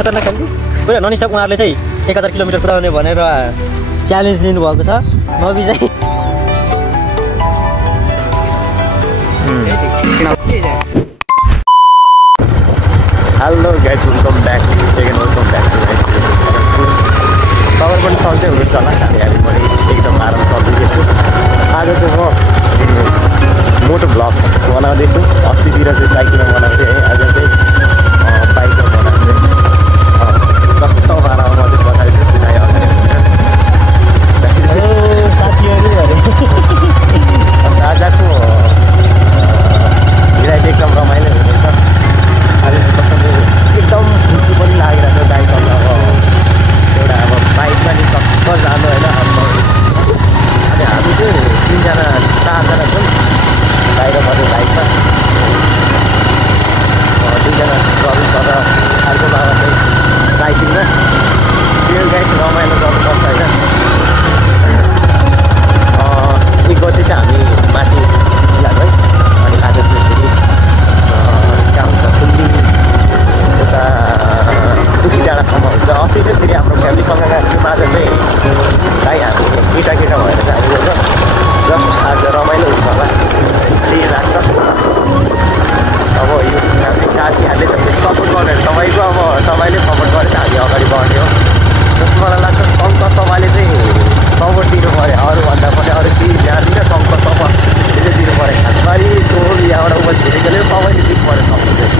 खतरनाक खालको पुरा नन स्टप उहाँहरूले चाहिँ 1000 किलोमिटर पुऱ्याउने भनेर च्यालेन्ज लिनुभएको छ नबी चाहिँ hello guys welcome back second welcome back to तपाईँ पनि सन्चै हुनुहुन्छ होला हामी पनि एकदम आराम चल्दैछु आज चाहिँ म मोटो भ्लग बनाउँदैछु अस्तितिर चाहिँ साइकलमा बनाउँथेँ है आज चाहिँ बाइकमा बनाउँदै कस्तो पारामा म चाहिँ बनाइछु बिना अगाडि साथीहरू आजको भिडाइ चाहिँ एकदम रमाइलो हुनेछ आज चाहिँ कस्तो एकदम खुसी पनि लागिरहेको छ बाइक अब एउटा अब बाइकमा नि टक्क जानु होइन अनि हामी चाहिँ 3जना 4जना छौँ बाहिरबाट बाइकमा 2जना ड्राइभिङ गरेर अर्को बाबा चाहिँ साइकलमा त्यो गाइड रमाइलो गर्नुपर्छ होइन एक गते चाहिँ हामी माथि गएको है अनि आज चाहिँ फेरि काम छ फुल्ली यता दुखी डाँडासम्म हुन्छ अस्ति चाहिँ फेरि हाम्रो फ्यामिलीसँग गएको आज चाहिँ भाइ हामी केटा भएर चाहिँ हामी गएको जस्ट आज रमाइलो हुन्छ होला त्यही लाग्छ अब यो साथीहरूले त फेरि सपोर्ट गर्ने सबैको अब सबैले सपोर्ट गरेर हामी अगाडि बढ्ने हो जस्तो मलाई लाग्छ सङ्घ सभाले चाहिँ सपोर्ट दिनु पऱ्यो अरूभन्दा पनि अरू केही जाँदिनँ सङ्घ सभा त्यसले दिनु पऱ्यो खासबारी टोल यहाँबाट उमा छिरेकोले सबैले दिनु पऱ्यो सपोर्ट चाहिँ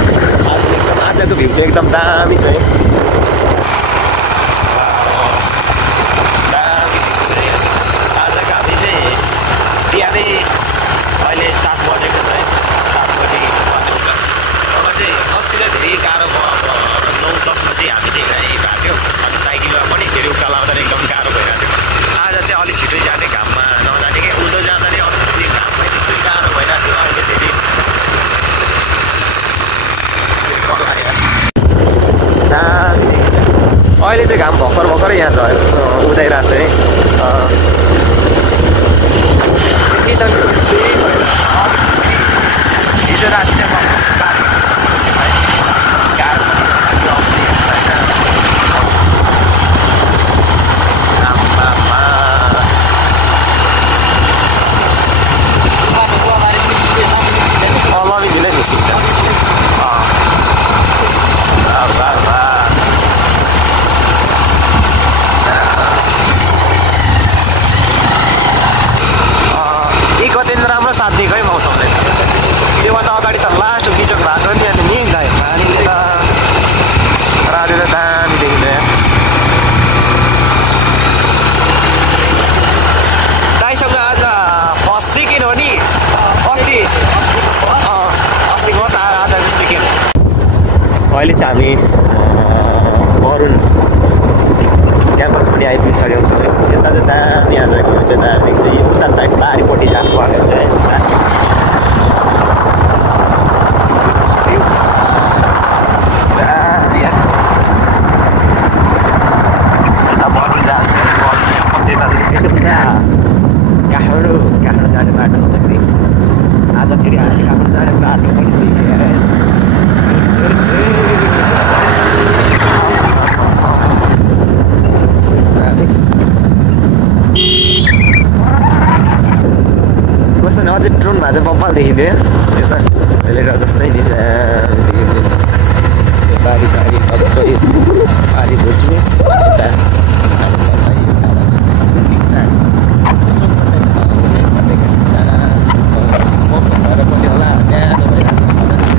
आज एकदम आजको भ्यू चाहिँ एकदम दामी छ है बिहानै अहिले 7 बजेको छ है 7 बजी भन्ने हुन्छ अब चाहिँ अस्ति चाहिँ धेरै गाह्रो भयो अब 9-10 बजी हामी चाहिँ भएको थियो अनि साइकलमा पनि धेरै उकालो आउँदा एकदम गाह्रो भइरहेको थियो आज चाहिँ अलिक छिटै जाने घाममा नजाने कि उल्टो जाँदा नि अस्ति घाममा त्यस्तै गाह्रो भइरहेको थियो अहिले धेरै अहिले चाहिँ घाम भर्खर यहाँ छ उदाइरहेको छ है हिजो राति चाहिँ लभिदिनै निस्किन्छ एक कति राम्रो साथ दिएको है मौसमले त्योभन्दा अगाडि त लास्ट बिचक भएको नि अनि नि पानीले त राति त दामी देखिँदै दाइसँग आज फर्स्ट सेकेन्ड हो नि अस्तिको वर्ष आज सेकेन्ड अहिले चाहिँ हामी अरुण क्याम्पस पनि आइपुगिसकेको छ यता चाहिँ दामी हालेको हुन्छ दार्जिलिङ उता साइड बारीपट्टि जानुपर्ने हुन्छ काठमाडौँ जाने बाटो हुँदाखेरि आज फेरि हामी काठमाडौँ जाने बाटो पनि कस्तो अझै ड्रोनमा चाहिँ बब्बाल देखिँदैन यता अहिले जस्तै नि बारी सबै बारी बुझ्ने यता सबै मौसम भएर पनि होला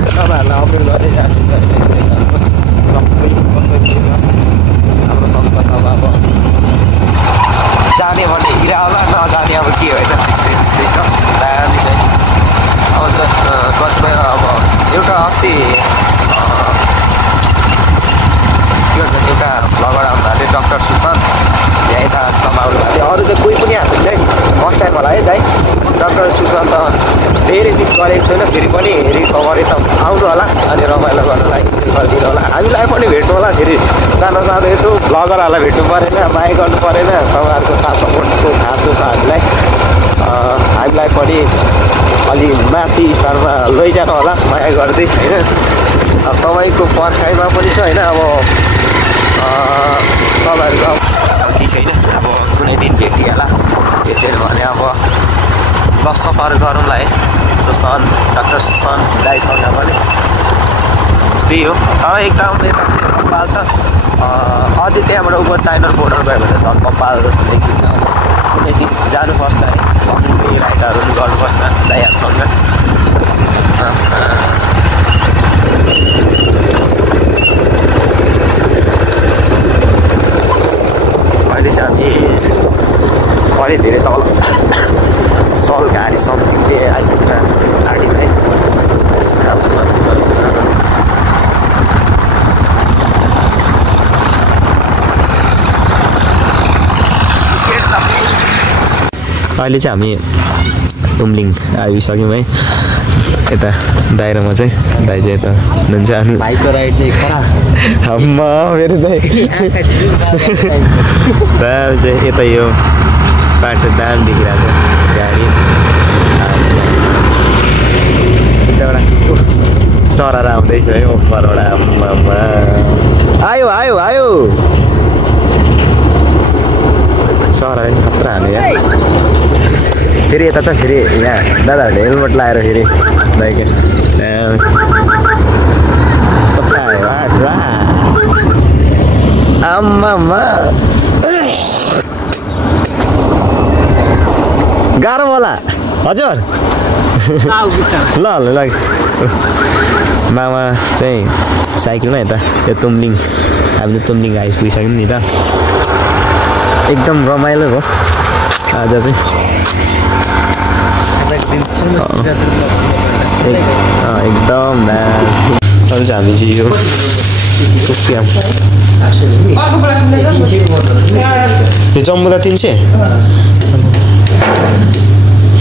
तपाईँहरूलाई अपिल गर्दै जाँदैछ सबै कस्तो के छ हाम्रो सङ्घ सभा अब जाने भने हिरा होला नजाने अब के होइन त्यस्तै छ दामी छ अब कतिपय अब एउटा अस्ति एउटा भ्लगर आउनु भएको थियो डक्टर सुशान्त यता सम्भावना भएको थियो अरू चाहिँ कोही पनि आएको छैन है फर्स्ट टाइम होला है दाइ डक्टर सुशान्त धेरै मिस गरेको छैन फेरि पनि रिकभरी त आउनु होला अनि रमाइलो गर्नलाई गरिदिनु होला हामीलाई पनि भेट्नु होला फेरि सानो यसो भ्लगरहरूलाई भेट्नु परेन माया गर्नु परेन तपाईँहरूको साथ सपोर्टको खाँचो छ हामीलाई पनि अलि माथि स्तरमा लैजानु होला माया गर्दै होइन अब तपाईँको पर्खाइमा पनि छ होइन अब तपाईँहरूको गल्ती छैन अब कुनै दिन भेटिएला भेटेर भने अब गफसफहरू गरौँला है सुसन डाक्टर सुसन दाइसँग पनि त्यही हो एक ठाउँ कपाल छ अझै त्यहाँबाट ऊपर चाइना बोर्डर गयो भने त कपालदेखि जानुपर्छ है सबै राइडरहरू पनि गर्नुपर्छ दाइहरूसँग अहिले चाहिँ हामी अलि धेरै तल सल गाडी सम्झिँदै आइपुग्न लाग्यौँ है अहिले चाहिँ हामी तुमलिङ आइसक्यौँ है यता दाइरामा चाहिँ दाइ चाहिँ यता हुनुहुन्छ अनि भाइको राइड चाहिँ खरा अम्मा मेरो दाइ दाम चाहिँ यता यो पार्ट चाहिँ दाम देखिरहेको छ गाडी यताबाट सरर आउँदैछ है ओपरबाट आम्मामा आयो आयो आयो सरर पनि खतरा हाल्यो फेरि यता छ फेरि यहाँ दादाहरूले हेलमेट लाएर फेरि बाइक सफा आम्मामा गाह्रो होला हजुर ल ल ल मामा चाहिँ साइकलमा यता यो तुमलिङ हामीले तुमलिङ आइपुगिसक्यौँ नि त एकदम रमाइलो भयो आज चाहिँ एकदम अरू चाहिँ हामी चाहिँ यो कुफियाम यो जम्बुदा 300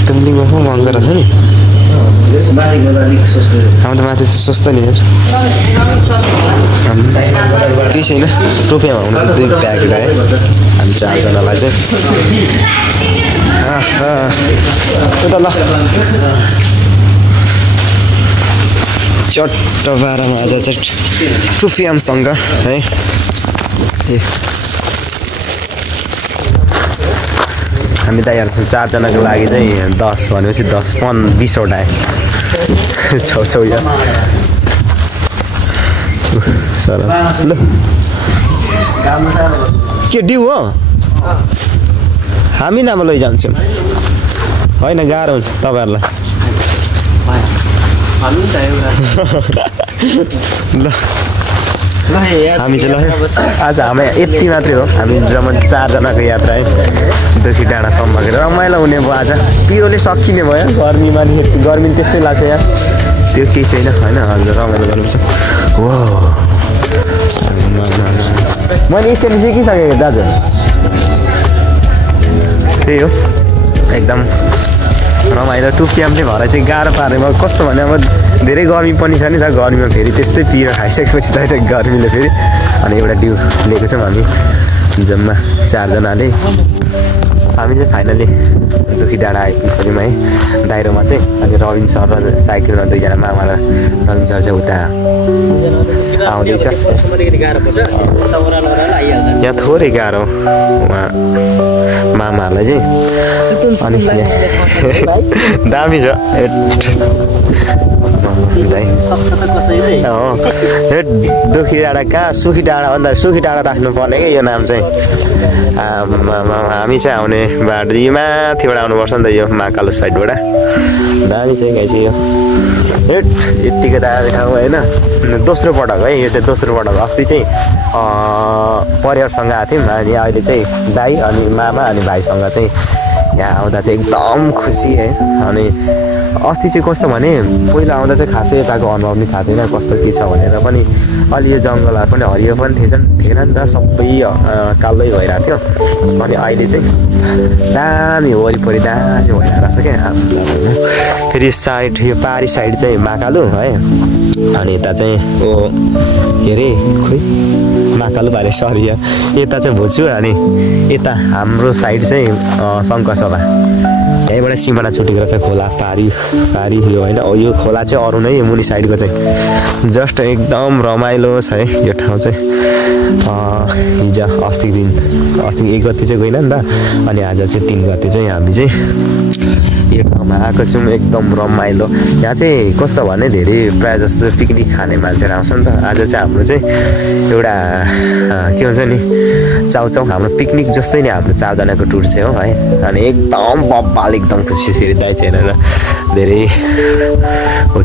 तुमलिङमा पो महँगो रहेछ नि हाम्रो त माथि सस्तो नि केही छैन रुपियाँमा हुनु 2 प्याकेट है हामी 4 जनालाई चाहिँ ल चट्ट 12 आज चट्ट सुफियामसँग है हामी दाइहरू 4 जनाको लागि चाहिँ 10 भनेपछि 10 20 वटा छौ यहाँ सर ल के ड्यू हो हामी नाम लैजान्छौँ होइन गाह्रो हुन्छ तपाईँहरूलाई ल हामी चाहिँ ल आज हामी यति मात्रै हो हामी जम्मा 4 जनाको यात्रा है दोषी डाँडासम्म रमाइलो हुने भयो आज पिरोले सकिने भयो गर्मीमा गर्मी त्यस्तै लाग्छ यहाँ त्यो केही छैन होइन हजुर रमाइलो गर्नुपर्छ हो मैले स्ट्यान्ड सिकिसकेको दाजु त्यही हो एकदम रमाइलो 2 PM चाहिँ भएर चाहिँ गाह्रो पारेमा कस्तो भने अब धेरै गर्मी पनि छ नि त गर्मीमा फेरि त्यस्तै पिरो खाइसकेपछि त गर्मीले फेरि अनि एउटा ड्यू लिएको छौँ हामी जम्मा 4 जनाले हामी चाहिँ फाइनली दुखी डाँडा आइपुगिसक्यौँ है दाइरोमा चाहिँ अनि रविन सर र साइकलमा 2 जना मामा र रविन सर चाहिँ उता आउँदैछ यहाँ थोरै गाह्रो उहाँ मामाहरूलाई चाहिँ अनि दामी छ दुखी डाँडा कहाँ सुखी डाँडा भन्दा सुखी डाँडा राख्नुपर्ने क्या यो नाम चाहिँ हामी चाहिँ आउने बाटो यो माथिबाट आउनुपर्छ नि त यो महाकालो साइडबाट दामी चाहिँ गाई चाहिँ यो यत्तिको दामी ठाउँ होइन दोस्रो पटक है यो चाहिँ दोस्रो पटक अस्ति चाहिँ परिवारसँग आएको थियौँ अनि अहिले चाहिँ दाइ अनि मामा अनि भाइसँग चाहिँ यहाँ आउँदा चाहिँ एकदम खुसी है अनि अस्ति चाहिँ कस्तो भने पहिला आउँदा चाहिँ खासै यताको अनुभव नि थाहा थिएन कस्तो के छ भनेर पनि अलि यो जङ्गलहरू पनि हरियो पनि थिएन नि त सबै कालै भइरहेको थियो अनि अहिले चाहिँ दामी वरिपरि दामी भइरहेको छ क्या फेरि साइड यो पारी साइड चाहिँ महाकालो है अनि यता चाहिँ ओ के अरे खोइ महाकालो बारे सरी यता चाहिँ भुजु अनि यता हाम्रो साइड चाहिँ शङ्करसभा यहीँबाट सिमाना छुटेको रहेछ खोला पारी यो होइन यो खोला चाहिँ अरू नै मुनि साइडको चाहिँ जस्ट एकदम रमाइलो छ है यो ठाउँ चाहिँ हिजो अस्ति 1 गते चाहिँ गएन नि त अनि आज चाहिँ 3 गते चाहिँ हामी चाहिँ यो ठाउँमा आएको छौँ एकदम रमाइलो यहाँ चाहिँ कस्तो भने धेरै प्रायः जस्तो पिकनिक खाने मान्छेहरू आउँछ नि त आज चाहिँ हाम्रो चाहिँ एउटा के भन्छ नि चाउचाउ हाम्रो पिकनिक जस्तै नै हाम्रो 4 जनाको टुर चाहिँ हो है अनि एकदम बब्बाल एकदम खुसी फेरि दाइ चाहिँ हेरेर धेरै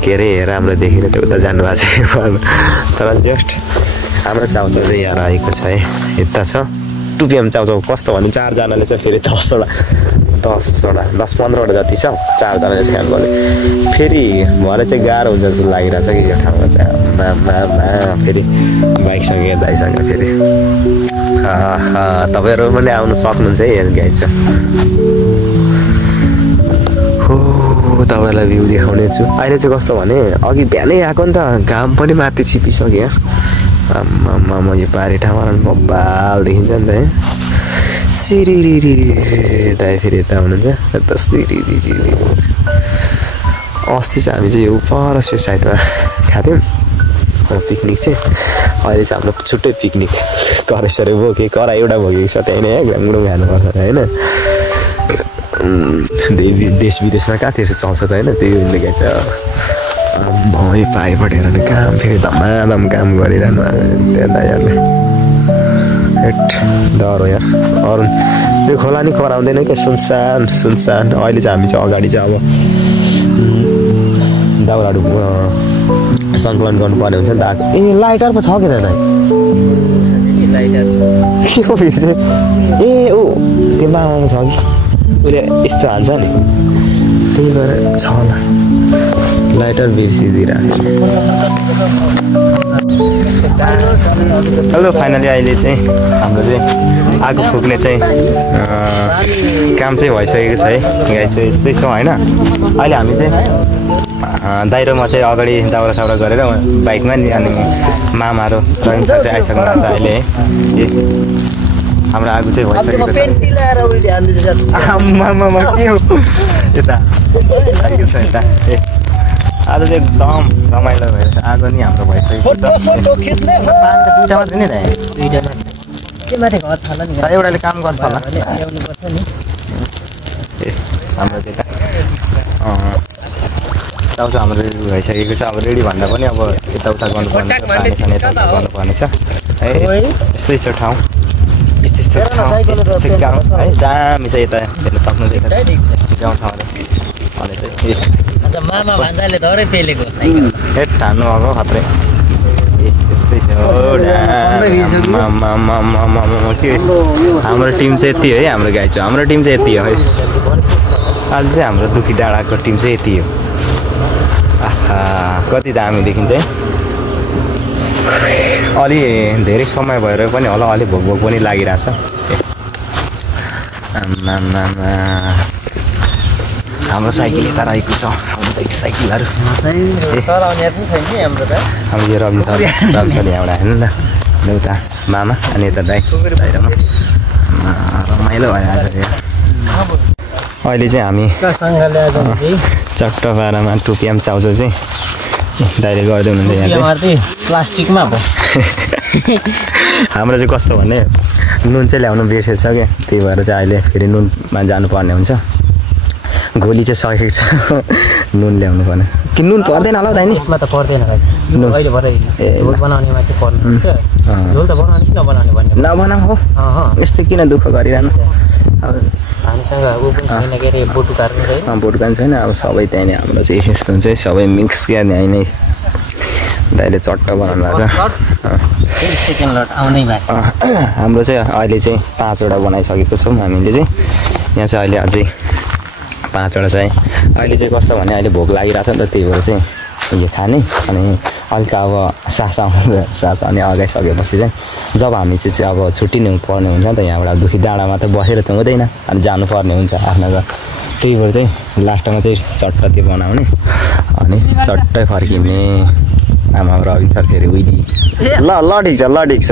के अरे राम्रो देखेर चाहिँ उता जानुभएको छ तर जस्ट हाम्रो चाउचाउ चाहिँ यहाँ रहेको छ है यता छ 2 PM चाउचाउ कस्तो भने 4 जनाले चाहिँ फेरि 10-15वटा जति छ 4 जनाले चाहिँ काम गर्ने फेरि भरे चाहिँ गाह्रो हुन्छ जस्तो लागिरहेछ कि यो ठाउँमा चाहिँ फेरि बाइकसँग दाइसँग फेरि तपाईँहरू पनि आउनु सक्नुहुन्छ है यहाँ गाइज हो तपाईँलाई भ्यू देखाउने छु अहिले चाहिँ कस्तो भने अघि बिहानै आएको नि त घाम पनि माथि छिपिसक्यो आम्मा यो पारी ठाउँमा बब्बाल देखिन्छ नि त है सिरिरिरी दाइ फेरि यता हुनुहुन्छ अस्ति चाहिँ हामी चाहिँ यो पर त्यो साइडमा खाथ्यौँ पिकनिक चाहिँ अहिले चाहिँ हाम्रो छुट्टै पिकनिक कराइसरे बोके करा एउटा भोगेको छ त्यही नै घुमघुम खानुपर्छ होइन देश विदेशमा कहाँ त्यसो चल्छ त होइन त्यही लेखेको छ भए पाइबाट हेर्नु काम फेरि धमाधम काम गरिरहनु त्यो दाइहरूले डर हो यहाँ अरू त्यो खोला नि कराउँदैन क्या सुनसान अहिले चाहिँ हामी चाहिँ अगाडि चाहिँ अब दाउराहरू सङ्कलन गर्नुपर्ने हुन्छ नि त ए लाइटर पो छ कि त लाइटर के हो फेरि चाहिँ ए ओ त्यो मामामा छ कि उसले यस्तो हाल्छ नि त्यही भएर छ होला लाइटर बिर्सिदिएर हेलो फाइनली अहिले चाहिँ हाम्रो चाहिँ आगो फुक्ने चाहिँ काम चाहिँ भइसकेको छ है गाई चाहिँ यस्तै छ होइन अहिले हामी चाहिँ दाइरोमा चाहिँ अगाडि दाउरा साउरा गरेर बाइकमा नि अनि मामाहरू रहिम सर चाहिँ आइसक्नु भएको छ अहिले है हाम्रो आगो चाहिँ भइसकेको छ आमामा के हो यता आइको छ यता ए आज चाहिँ एकदम रमाइलो भएर आगो नि हाम्रो भइसकेको छ मात्रै नै एउटाले काम गर्छ होला ए हाम्रो चाहिँ चाउचाउ हाम्रो रेडी भइसकेको छ अब रेडी भन्दा पनि अब यताउता गर्नुपर्ने छ है यस्तै छ ठाउँ यस्तो ठाउँ गाउँ है दामी छ यता हेर्न सक्नुहुन्छ गाउँठाउँहरू अनि चाहिँ मामा भान्जाले धरै पेलेको हेट ठान्नु भएको खत्रै ए त्यस्तै छ हाम्रो टिम चाहिँ यति हो है हाम्रो गाई चाहिँ हाम्रो टिम चाहिँ यति हो है आज चाहिँ हाम्रो दुखी डाँडाको टिम चाहिँ यति हो आहा कति दामी देखिन्छ है अलि धेरै समय भएर पनि होला अलि भोक पनि लागिरहेछ हाम्रो साइकल यता रहेको छ हाम्रो साइकलहरू हाम्रो यो रवि सर यहाँबाट हेर्नु न एउटा मामा अनि यता दाइ रमाइलो भयो आज अहिले चाहिँ हामी चट्टपारामा 2 PM चाउचाउ चाहिँ दाइले गर्दै हुनुहुन्छ यहाँ चाहिँ प्लास्टिकमा हाम्रो चाहिँ कस्तो भने नुन चाहिँ ल्याउनु बिर्सेछ क्या त्यही भएर चाहिँ अहिले फेरि नुनमा जानुपर्ने हुन्छ गोली चाहिँ सकेको छ नुन ल्याउनु पर्ने कि नुन पर्दैन होला दाइ नि यसमा त पर्दैन नुन अहिले भरे झोल बनाउनेमा चाहिँ पर्नु हुन्छ झोल त बनाउने कि नबनाउने भन्ने नबनाऊ हो यस्तो किन दुःख गरिरहनु अब हामीसँग ऊ पनि छैन के अरे बोटुकाहरू छैन बोटुका छैन अब सबै त्यही नै हाम्रो चाहिँ यस्तो हुन्छ है सबै मिक्स गर्ने यहीँ नै दाइले चट्ट बनाउनु भएको छ सेकेन्ड लट आउनै भएको हाम्रो चाहिँ अहिले चाहिँ 5वटा बनाइसकेको छौँ हामीले चाहिँ यहाँ चाहिँ अहिले अझै 5वटा चाहिँ अहिले चाहिँ कस्तो भने अहिले भोक लागिरहेको छ नि त त्यही भएर चाहिँ यो खाने अनि हल्का अब सास अनि अगाइसकेपछि चाहिँ जब हामी चाहिँ अब छुट्टिनु पर्ने हुन्छ नि त यहाँबाट दुखी डाँडामा त बसेर त हुँदैन अनि जानुपर्ने हुन्छ आफ्नो घर त्यही भएर चाहिँ लास्टमा चाहिँ चट्ट त्यो बनाउने अनि चट्टै फर्किने आमा रवि सर फेरि उइदी ल ठिक छ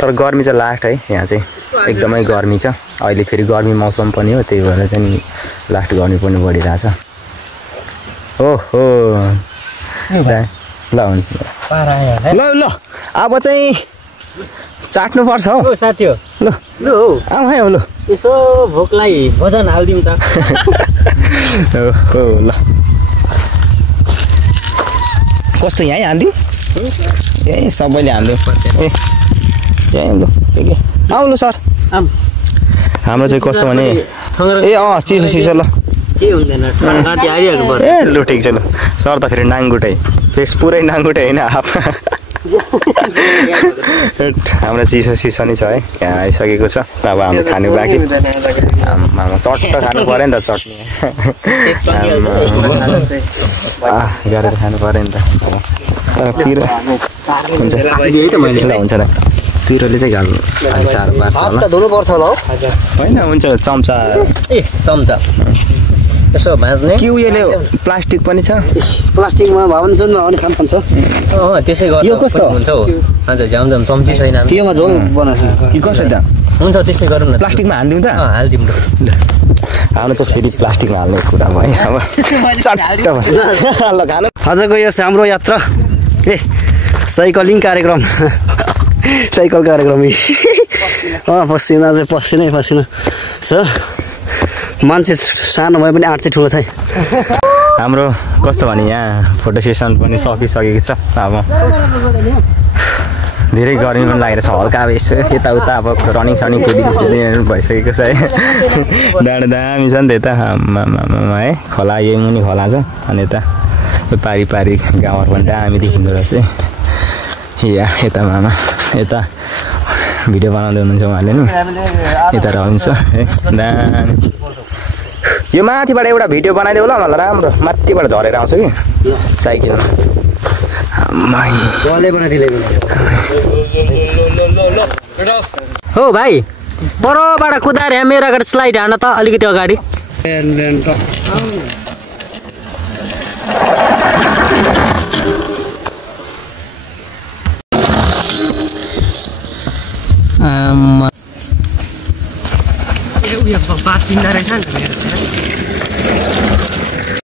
तर गर्मी चाहिँ लास्ट है यहाँ चाहिँ एकदमै गर्मी छ अहिले फेरि गर्मी मौसम पनि हो त्यही भएर चाहिँ लास्ट गर्मी पनि बढिरहेछ ओहो ल हुन्छ ल ल अब चाहिँ चाट्नुपर्छ हौ साथी हो ल ल हौ आऊ है ल यसो भोकलाई भोजन हालिदिउँ त ओहो ल कस्तो यहीँ हालिदिउँ यहीँ सबैले हालिदिउँ ए यहीँ ल के आऊ ल सर हाम्रो चाहिँ कस्तो भने ए चिसो चिसो ल के हुँदैन काटी हालिहाल्नु पर्छ ए लु ठिक छ ल सर त फेरि नाङ्गुटै फेस पुरै नाङ्गुटै होइन हाफ हाम्रो चिसो चिसो नै छ है यहाँ आइसकेको छ अब हाम्रो खानु बाँकी चट्ट खानु पऱ्यो नि त चट्नी गरेर खानु पऱ्यो नि त पिरो हुन्छ ल हुन्छ ल पिरोले चाहिँ घाल्नु साह्रो पार्छ धुनुपर्छ होला होइन हुन्छ चम्चा ए चम्चा यसो भाँच्ने के उयोले प्लास्टिक पनि छ प्लास्टिकमा भयो भने जुन अनि खान पाउँछ त्यसै गर्दा हुन्छ हौ हजुर झ्याम चम्ची छैन केमा झोल बनाउँछ कि कसो त हुन्छ त्यसै गरौँ न प्लास्टिकमा हालिदिउँ त हालिदिउँ ल हाम्रो त फेरि प्लास्टिकमा हाल्ने कुरा भयो अब ल खानु आजको यस हाम्रो यात्रा ए साइकलिङ कार्यक्रम साइकल कार्यक्रम पसिना चाहिँ पसिना छ मान्छे सानो भए पनि आँट चाहिँ ठुलो छ हाम्रो कस्तो भने यहाँ फोटो सेसन पनि सकिसकेको छ अब धेरै गर्मी पनि लागेको छ हल्का अब यसो यताउता अब रनिङ सनिङ कुदिनु भइसकेको छ है डाँडा दामी छ नि त यता है खोला यही मुनि खोला छ अनि यता पारी गाउँहरू पनि दामी देखिँदो रहेछ या यता मामा यता भिडियो बनाउँदै हुनुहुन्छ उहाँले नि यता रहन्छ है दामी यो माथिबाट एउटा भिडियो बनाइदियो होला मलाई राम्रो माथिबाट झरेर आउँछ कि साइकल हो भाइ परबाट कुदाएर यहाँ मेरो अगाडि स्लाइड हान त अलिकति अगाडि बात पिन्दा रहेछ नि त मेरो